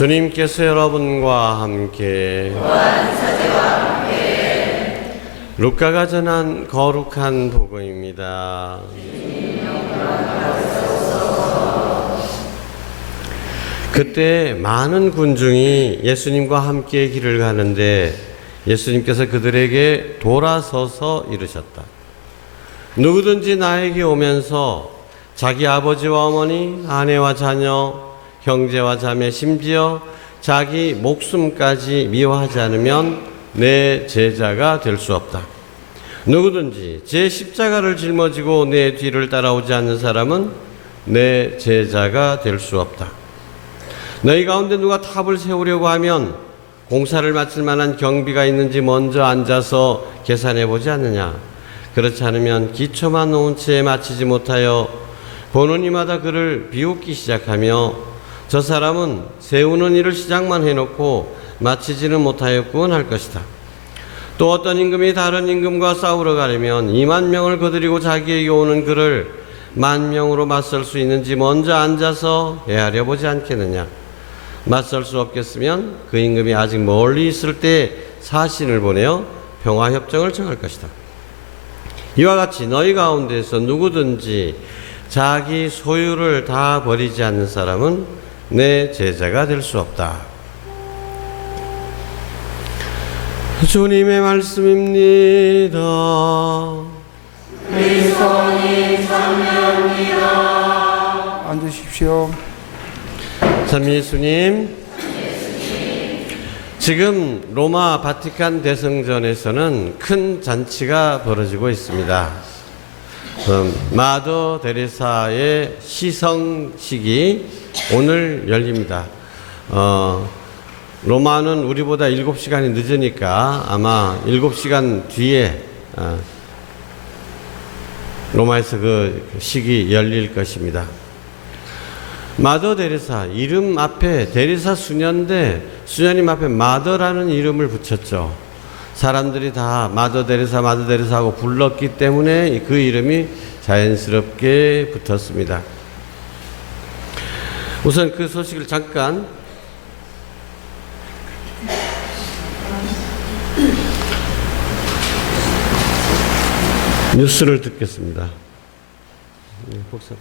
주님께서 여러분과 함께 루카가 전한 거룩한 복음입니다. 그때 많은 군중이 예수님과 함께 길을 가는데 예수님께서 그들에게 돌아서서 이르셨다. 누구든지 나에게 오면서 자기 아버지와 어머니, 아내와 자녀, 형제와 자매, 심지어 자기 목숨까지 미워하지 않으면 내 제자가 될 수 없다. 누구든지 제 십자가를 짊어지고 내 뒤를 따라오지 않는 사람은 내 제자가 될 수 없다. 너희 가운데 누가 탑을 세우려고 하면 공사를 마칠 만한 경비가 있는지 먼저 앉아서 계산해 보지 않느냐. 그렇지 않으면 기초만 놓은 채 마치지 못하여 보는 이마다 그를 비웃기 시작하며 저 사람은 세우는 일을 시작만 해놓고 마치지는 못하였군 할 것이다. 또 어떤 임금이 다른 임금과 싸우러 가려면 2만 명을 거느리고 자기에게 오는 그를 10,000명으로 맞설 수 있는지 먼저 앉아서 헤아려 보지 않겠느냐. 맞설 수 없겠으면 그 임금이 아직 멀리 있을 때 사신을 보내어 평화협정을 정할 것이다. 이와 같이 너희 가운데서 누구든지 자기 소유를 다 버리지 않는 사람은 내 제자가 될 수 없다. 주님의 말씀입니다. 그리스도님 참여합니다. 앉으십시오. 참 예수님, 지금 로마 바티칸 대성전에서는 큰 잔치가 벌어지고 있습니다. 마더 데레사의 시성식이 오늘 열립니다. 로마는 우리보다 7시간이 늦으니까 아마 7시간 뒤에 로마에서 그 식이 열릴 것입니다. 마더 데레사, 이름 앞에 데레사 수녀인데 수녀님 앞에 마더라는 이름을 붙였죠. 사람들이 다 마더 데레사 하고 불렀기 때문에 그 이름이 자연스럽게 붙었습니다. 우선 그 소식을 잠깐 뉴스를 듣겠습니다. 복사.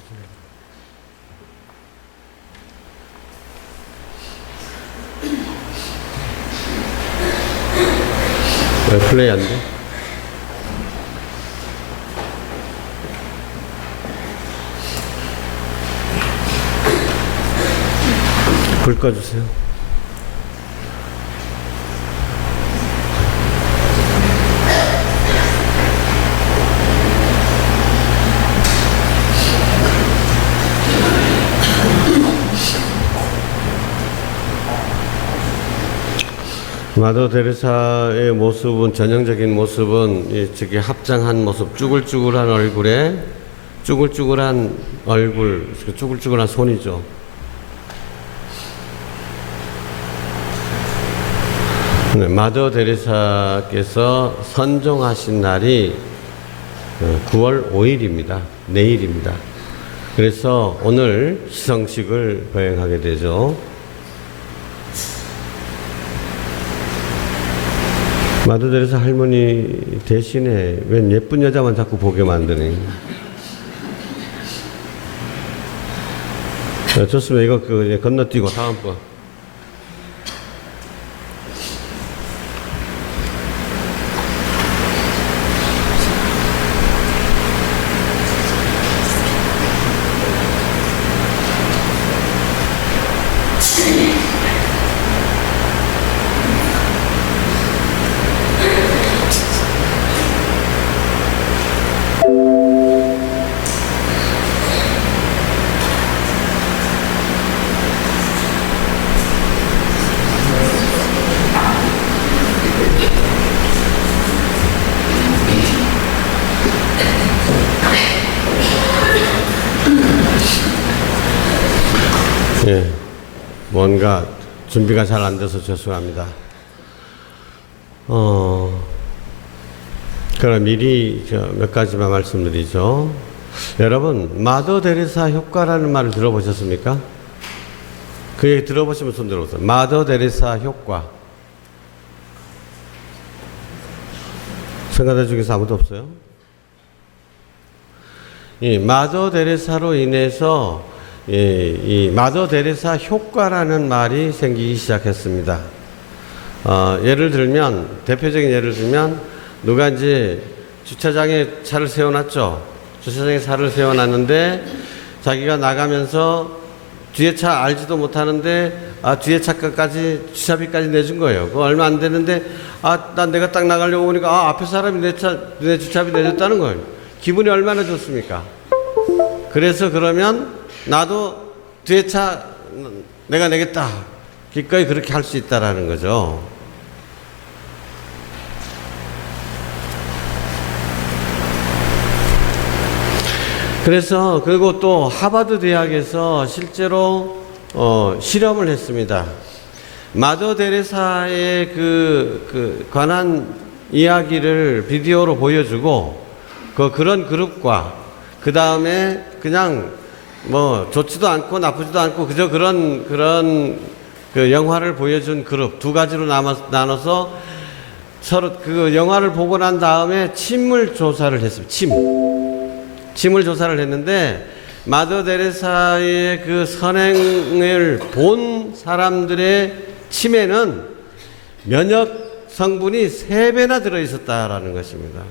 왜 플레이 안 돼? 불 꺼주세요. 마더 데레사의 모습은, 전형적인 모습은 저기 합장한 모습, 쭈글쭈글한 얼굴에 쭈글쭈글한 얼굴, 쭈글쭈글한 손이죠. 네, 마더 데레사께서 선종하신 날이 9월 5일입니다. 내일입니다. 그래서 오늘 시성식을 거행하게 되죠. 마더 데레사 할머니 대신에 웬 예쁜 여자만 자꾸 보게 만드니. 좋습니다. 이거 건너뛰고 다음 거. 예, 뭔가 준비가 잘 안 돼서 죄송합니다. 그럼 미리 몇 가지만 말씀드리죠. 여러분, 마더 데레사 효과라는 말을 들어보셨습니까? 그 얘기 들어보시면 손 들어보세요. 마더 데레사 효과. 생각자 중에서 아무도 없어요? 이 마더 데레사로 인해서 이 마더 데레사 효과라는 말이 생기기 시작했습니다. 예를 들면, 대표적인 예를 들면, 누가 이제 주차장에 차를 세워놨죠. 주차장에 차를 세워놨는데, 자기가 나가면서 뒤에 차 알지도 못하는데, 뒤에 차값까지, 주차비까지 내준 거예요. 그거 얼마 안 되는데, 난 내가 딱 나가려고 보니까, 앞에 사람이 내 주차비 내줬다는 거예요. 기분이 얼마나 좋습니까? 그래서 그러면, 나도 뒤에 차 내가 내겠다. 기꺼이 그렇게 할 수 있다라는 거죠. 그래서 그리고 또 하버드 대학에서 실제로 실험을 했습니다. 마더 데레사의 그 관한 이야기를 비디오로 보여주고 그런 그룹과 그 다음에 그냥 뭐 좋지도 않고 나쁘지도 않고 그저 그런 그 영화를 보여준 그룹 두 가지로 나눠서 서로 그 영화를 보고 난 다음에 침을 조사를 했습니다. 침을 조사를 했는데 마더 데레사의 그 선행을 본 사람들의 침에는 면역 성분이 3배나 들어 있었다라는 것입니다.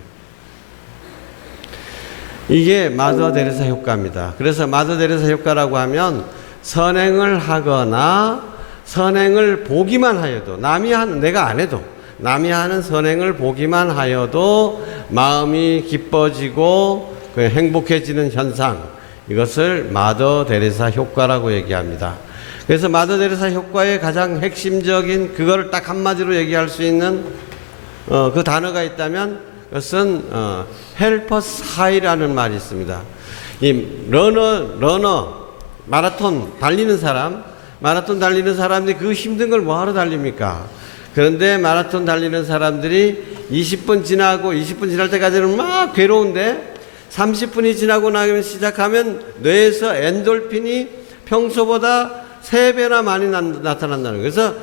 이게 마더 데레사 효과입니다. 그래서 마더 데레사 효과라고 하면 선행을 하거나 선행을 보기만 하여도 남이 하는 내가 안 해도 남이 하는 선행을 보기만 하여도 마음이 기뻐지고 행복해지는 현상, 이것을 마더 데레사 효과라고 얘기합니다. 그래서 마더 데레사 효과의 가장 핵심적인 그거를 딱 한마디로 얘기할 수 있는 그 단어가 있다면 그것은 헬퍼스 하이라는 말이 있습니다. 이 러너 마라톤 달리는 사람들이 그 힘든 걸 뭐하러 달립니까? 그런데 마라톤 달리는 사람들이 20분 지날 때까지는 막 괴로운데 30분이 지나고 나면 시작하면 뇌에서 엔돌핀이 평소보다 3배나 많이 나타난다는 거예요. 그래서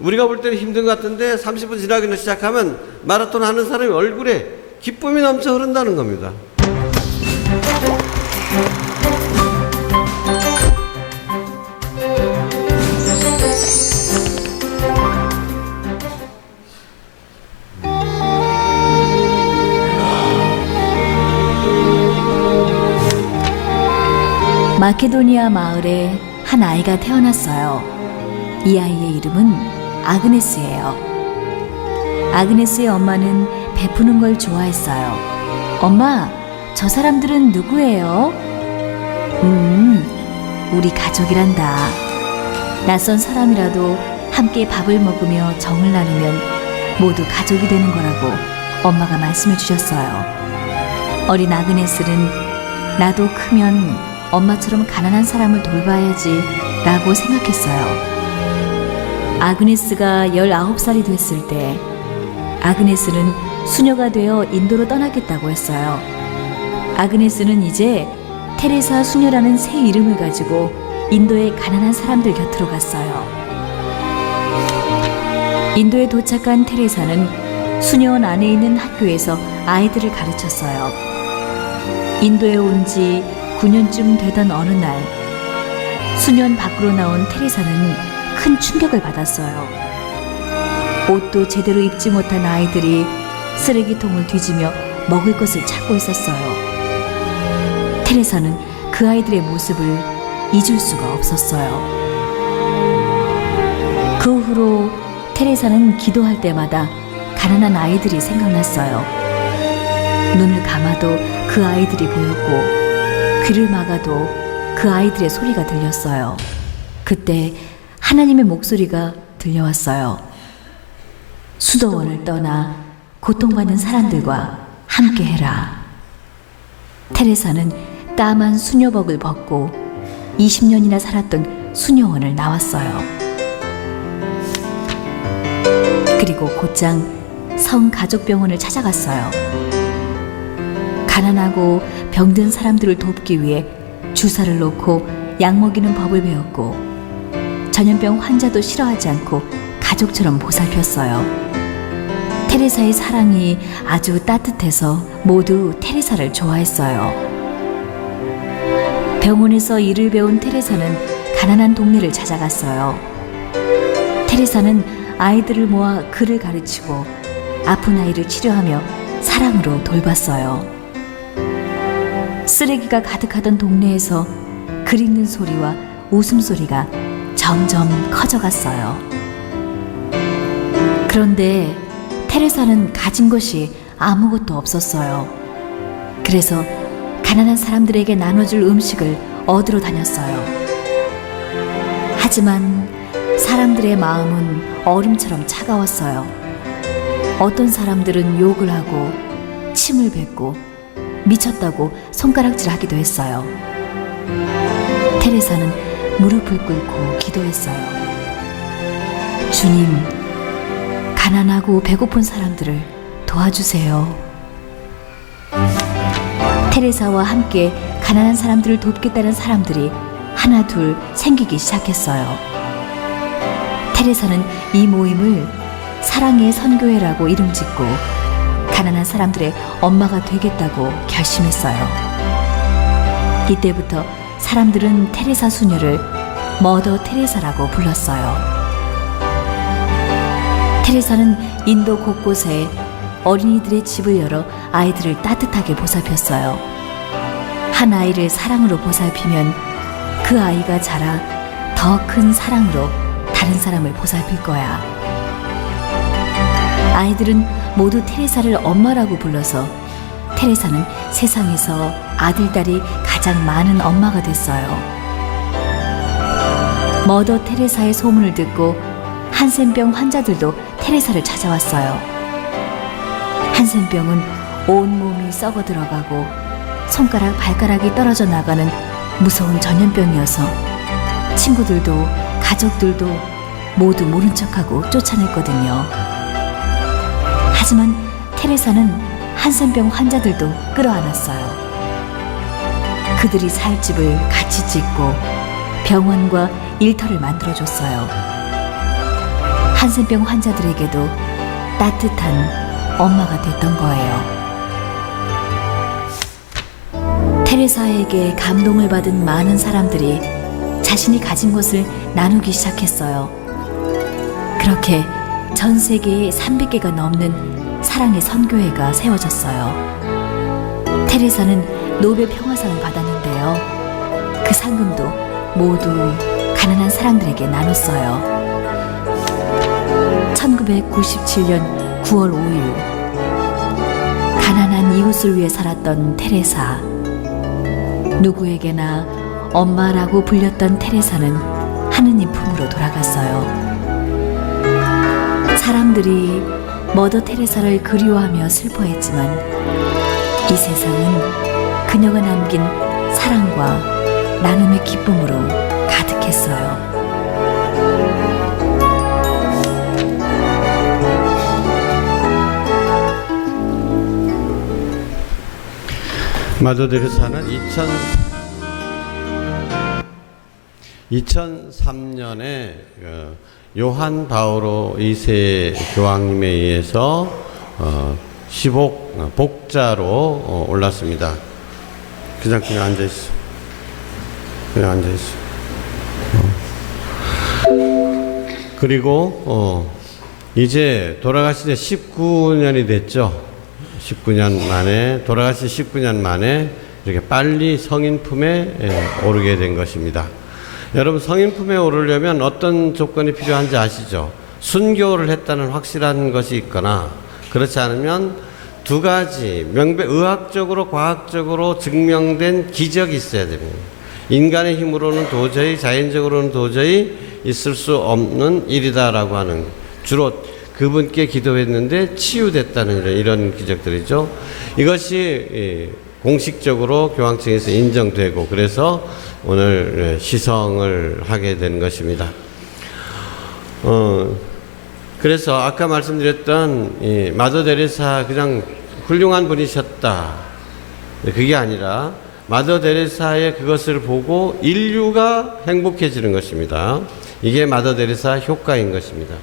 우리가 볼 때는 힘든 것 같은데 30분 지나기 시작하면 마라톤 하는 사람이 얼굴에 기쁨이 넘쳐 흐른다는 겁니다. 마케도니아 마을에 한 아이가 태어났어요. 이 아이의 이름은 아그네스예요. 아그네스의 엄마는 베푸는 걸 좋아했어요. 엄마, 저 사람들은 누구예요? 우리 가족이란다. 낯선 사람이라도 함께 밥을 먹으며 정을 나누면 모두 가족이 되는 거라고 엄마가 말씀해 주셨어요. 어린 아그네스는 나도 크면 엄마처럼 가난한 사람을 돌봐야지 라고 생각했어요. 아그네스가 19살이 됐을 때 아그네스는 수녀가 되어 인도로 떠나겠다고 했어요. 아그네스는 이제 테레사 수녀라는 새 이름을 가지고 인도의 가난한 사람들 곁으로 갔어요. 인도에 도착한 테레사는 수녀원 안에 있는 학교에서 아이들을 가르쳤어요. 인도에 온 지 9년쯤 되던 어느 날 수년 밖으로 나온 테레사는 큰 충격을 받았어요. 옷도 제대로 입지 못한 아이들이 쓰레기통을 뒤지며 먹을 것을 찾고 있었어요. 테레사는 그 아이들의 모습을 잊을 수가 없었어요. 그 후로 테레사는 기도할 때마다 가난한 아이들이 생각났어요. 눈을 감아도 그 아이들이 보였고 귀를 막아도 그 아이들의 소리가 들렸어요. 그때 하나님의 목소리가 들려왔어요. 수도원을 떠나 고통받는 사람들과 함께해라. 테레사는 까만 수녀복을 벗고 20년이나 살았던 수녀원을 나왔어요. 그리고 곧장 성가족병원을 찾아갔어요. 가난하고 병든 사람들을 돕기 위해 주사를 놓고 약 먹이는 법을 배웠고 전염병 환자도 싫어하지 않고 가족처럼 보살폈어요. 테레사의 사랑이 아주 따뜻해서 모두 테레사를 좋아했어요. 병원에서 일을 배운 테레사는 가난한 동네를 찾아갔어요. 테레사는 아이들을 모아 글을 가르치고 아픈 아이를 치료하며 사랑으로 돌봤어요. 쓰레기가 가득하던 동네에서 글 읽는 소리와 웃음소리가 점점 커져갔어요. 그런데 테레사는 가진 것이 아무것도 없었어요. 그래서 가난한 사람들에게 나눠줄 음식을 얻으러 다녔어요. 하지만 사람들의 마음은 얼음처럼 차가웠어요. 어떤 사람들은 욕을 하고 침을 뱉고 미쳤다고 손가락질하기도 했어요. 테레사는 무릎을 꿇고 기도했어요. 주님, 가난하고 배고픈 사람들을 도와주세요. 테레사와 함께 가난한 사람들을 돕겠다는 사람들이 하나 둘 생기기 시작했어요. 테레사는 이 모임을 사랑의 선교회라고 이름 짓고 가난한 사람들의 엄마가 되겠다고 결심했어요. 이때부터 사람들은 테레사 수녀를 머더 테레사라고 불렀어요. 테레사는 인도 곳곳에 어린이들의 집을 열어 아이들을 따뜻하게 보살폈어요. 한 아이를 사랑으로 보살피면 그 아이가 자라 더 큰 사랑으로 다른 사람을 보살필 거야. 아이들은 모두 테레사를 엄마라고 불러서 테레사는 세상에서 아들, 딸이 가장 많은 엄마가 됐어요. 머더 테레사의 소문을 듣고 한센병 환자들도 테레사를 찾아왔어요. 한센병은 온몸이 썩어 들어가고 손가락, 발가락이 떨어져 나가는 무서운 전염병이어서 친구들도 가족들도 모두 모른 척하고 쫓아냈거든요. 하지만 테레사는 한센병 환자들도 끌어안았어요. 그들이 살 집을 같이 짓고 병원과 일터를 만들어줬어요. 한센병 환자들에게도 따뜻한 엄마가 됐던 거예요. 테레사에게 감동을 받은 많은 사람들이 자신이 가진 것을 나누기 시작했어요. 그렇게 전 세계에 300개가 넘는 사랑의 선교회가 세워졌어요. 테레사는 노벨 평화상을 받았는데요. 그 상금도 모두 가난한 사람들에게 나눴어요. 1997년 9월 5일 가난한 이웃을 위해 살았던 테레사. 누구에게나 엄마라고 불렸던 테레사는 하느님 품으로 돌아갔어요. 사람들이 머더 테레사를 그리워하며 슬퍼했지만 이 세상은 그녀가 남긴 사랑과 나눔의 기쁨으로 가득했어요. 마더 테레사는 2003년에 요한 바오로 2세 교황님에 의해서 10억 복자로 올랐습니다. 그냥 앉아있어. 그냥 앉아있어. 그리고 이제 돌아가신 지 19년이 됐죠. 19년 만에, 돌아가신 19년 만에 이렇게 빨리 성인 품에 오르게 된 것입니다. 여러분, 성인 품에 오르려면 어떤 조건이 필요한지 아시죠? 순교를 했다는 확실한 것이 있거나 그렇지 않으면 두 가지 의학적으로 과학적으로 증명된 기적이 있어야 됩니다. 인간의 힘으로는 도저히, 자연적으로는 도저히 있을 수 없는 일이다라고 하는, 주로 그분께 기도했는데 치유됐다는 이런 기적들이죠. 이것이 공식적으로 교황청에서 인정되고 그래서 오늘 시성을 하게 된 것입니다. 그래서 아까 말씀드렸던 마더 테레사 그냥 훌륭한 분이셨다. 그게 아니라 마더 데레사의 그것을 보고 인류가 행복해지는 것입니다. 이게 마더 데레사 효과인 것입니다.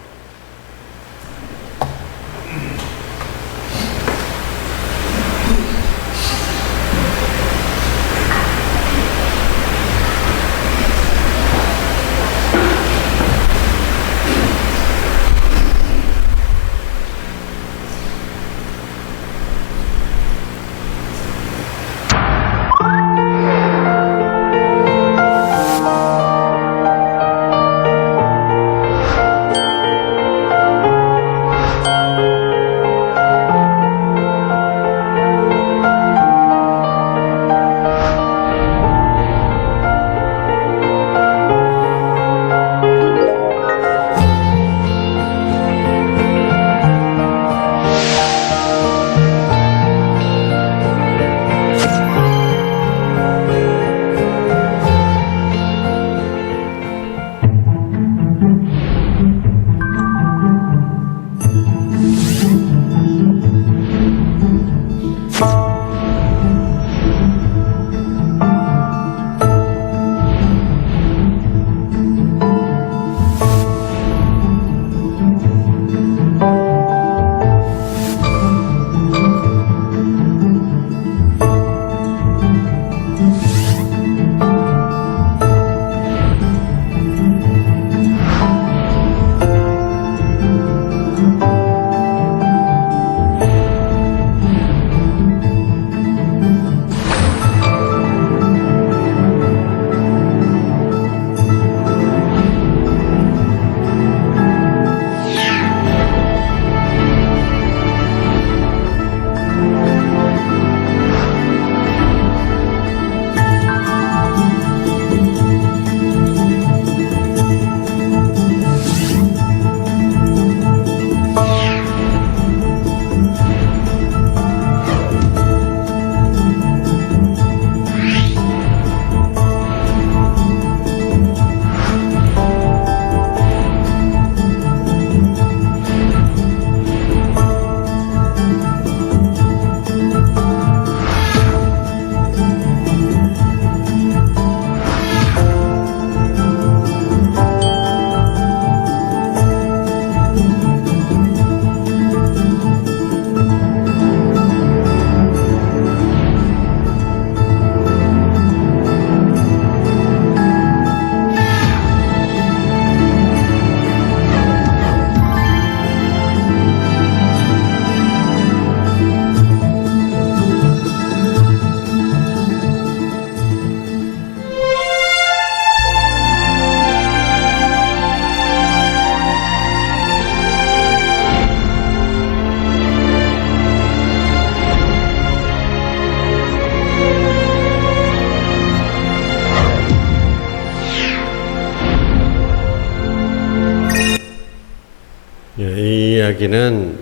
이 이야기는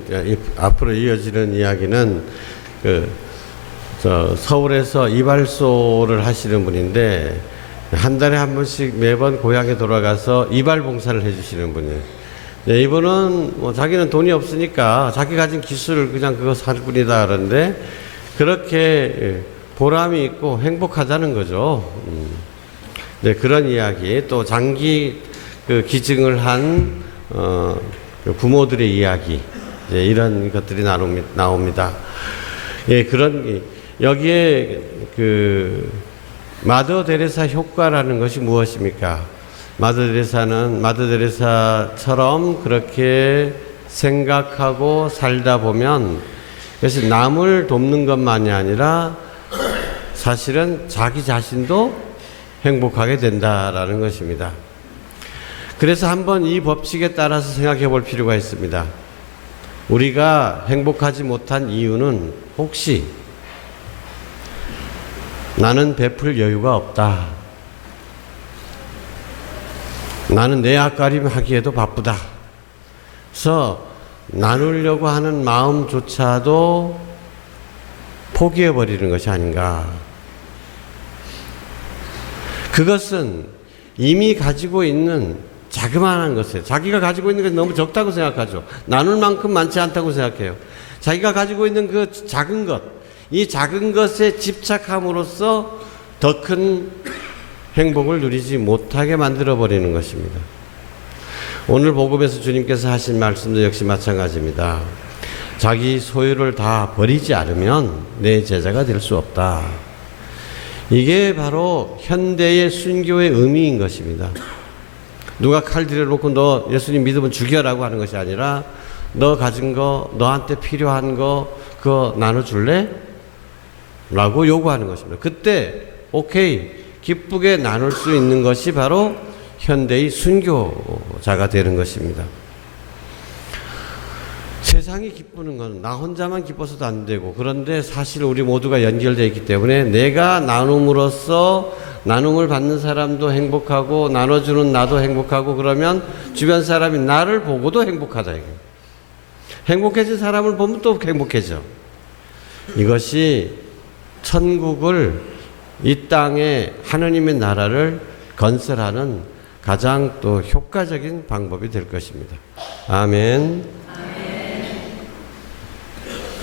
앞으로 이어지는 이야기는 서울에서 이발소를 하시는 분인데 한 달에 한 번씩 매번 고향에 돌아가서 이발 봉사를 해주시는 분이에요. 네, 이분은 자기는 돈이 없으니까 자기 가진 기술을 그냥 그거 살 뿐이다 그러는데 그렇게 보람이 있고 행복하다는 거죠. 네, 그런 이야기 또 장기 기증을 한 부모들의 이야기 이런 것들이 나옵니다. 예, 그런 여기에 마더 데레사 효과라는 것이 무엇입니까? 마더 데레사처럼 그렇게 생각하고 살다 보면 그래서 남을 돕는 것만이 아니라 사실은 자기 자신도 행복하게 된다라는 것입니다. 그래서 한번 이 법칙에 따라서 생각해 볼 필요가 있습니다. 우리가 행복하지 못한 이유는 혹시 나는 베풀 여유가 없다. 나는 내 앞가림 하기에도 바쁘다. 그래서 나누려고 하는 마음조차도 포기해버리는 것이 아닌가. 그것은 이미 가지고 있는 자그마한 것이에요. 자기가 가지고 있는 것이 너무 적다고 생각하죠. 나눌 만큼 많지 않다고 생각해요. 자기가 가지고 있는 그 작은 것, 이 작은 것에 집착함으로써 더 큰 행복을 누리지 못하게 만들어 버리는 것입니다. 오늘 복음에서 주님께서 하신 말씀도 역시 마찬가지입니다. 자기 소유를 다 버리지 않으면 내 제자가 될 수 없다. 이게 바로 현대의 순교의 의미인 것입니다. 누가 칼 들여놓고 너 예수님 믿으면 죽여라고 하는 것이 아니라 너 가진 거, 너한테 필요한 거 그거 나눠줄래? 라고 요구하는 것입니다. 그때 오케이 기쁘게 나눌 수 있는 것이 바로 현대의 순교자가 되는 것입니다. 세상이 기쁘는 건 나 혼자만 기뻐서도 안 되고, 그런데 사실 우리 모두가 연결되어 있기 때문에 내가 나눔으로써 나눔을 받는 사람도 행복하고 나눠주는 나도 행복하고, 그러면 주변 사람이 나를 보고도 행복하다. 행복해진 사람을 보면 또 행복해져. 이것이 천국을, 이 땅에 하느님의 나라를 건설하는 가장 또 효과적인 방법이 될 것입니다. 아멘.